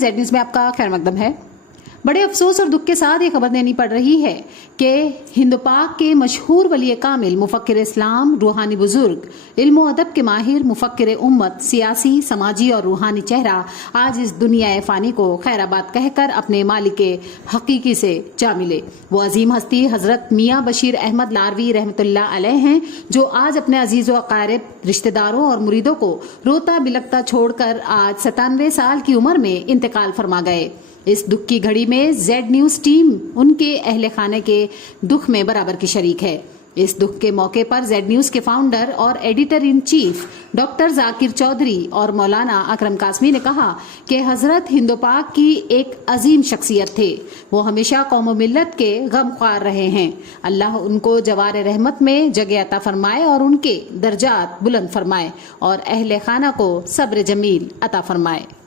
Z news میں آپ کا خیر مقدم ہے۔ بڑے افسوس اور دکھ کے ساتھ یہ خبر دینی پڑ رہی ہے کہ ہند و پاک کے مشہور ولی کامل، مفکر اسلام، روحانی بزرگ، علم و ادب کے ماہر، مفکر امت، سیاسی، سماجی اور روحانی چہرہ آج اس دنیا فانی کو خیر آباد کہہ کر اپنے مالک حقیقی سے جا ملے۔ وہ عظیم ہستی حضرت میاں بشیر احمد لاروی رحمۃ اللہ علیہ ہیں، جو آج اپنے عزیز و اقارب، رشتہ داروں اور مریدوں کو روتا بلکتا چھوڑ کر آج 97 سال کی عمر میں انتقال فرما گئے۔ اس دکھ کی گھڑی میں زیڈ نیوز ٹیم ان کے اہل خانہ کے دکھ میں برابر کی شریک ہے۔ اس دکھ کے موقع پر زیڈ نیوز کے فاؤنڈر اور ایڈیٹر ان چیف ڈاکٹر ذاکر چودھری اور مولانا اکرم قاسمی نے کہا کہ حضرت ہند و پاک کی ایک عظیم شخصیت تھے۔ وہ ہمیشہ قوم و ملت کے غم خوار رہے ہیں۔ اللہ ان کو جوار رحمت میں جگہ عطا فرمائے اور ان کے درجات بلند فرمائے اور اہل خانہ کو صبر جمیل عطا فرمائے۔